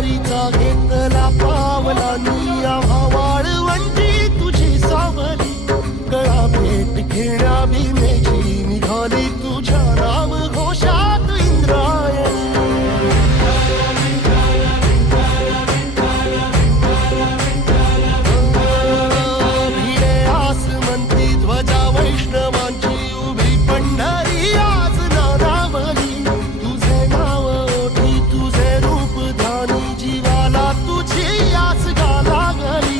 वारीचा घेतला पावलांनी आम्हा वाळवंटी तुझी सावली गळा भेट घेण्या भीमेची निघाली तुझ्या राम घोषात इंद्रायणी भिडे आसमंती ध्वजा वैष्णवांची उभी पंढरी आज नादावली तुझे नाव ओठी तुझे रूप ध्यानी जीवाला तुझी आस गा लागली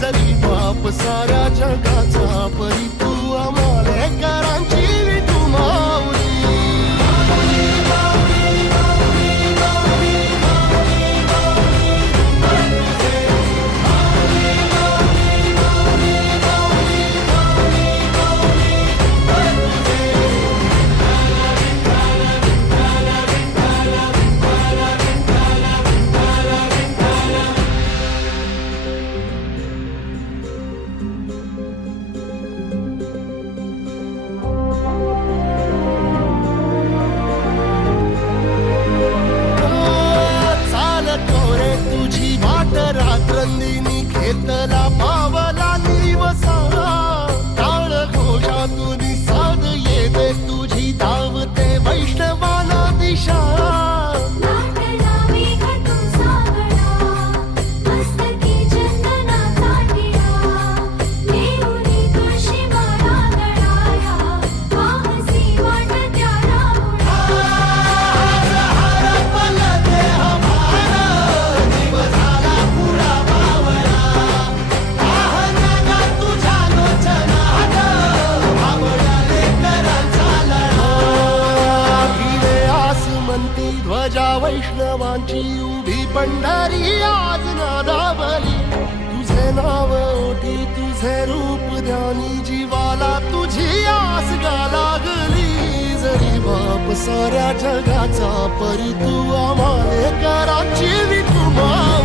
जरी बाप साऱ्या जगाचा परी तू आमालेकरांची विठू माऊली रात्रंदिनी घेतला पावला निवसा टाळ घोषातून साध येते तुझी धावते वैष्णवाला दिशा ध्वजा वैष्णवांची उभी पंढरी आज नादावली तुझे नाव ओठी तुझे रूप ध्यानी जीवाला तुझी आस गा लागली जरी बाप साऱ्या जगाचा परी तू आम्हालेकरांची विठू माऊली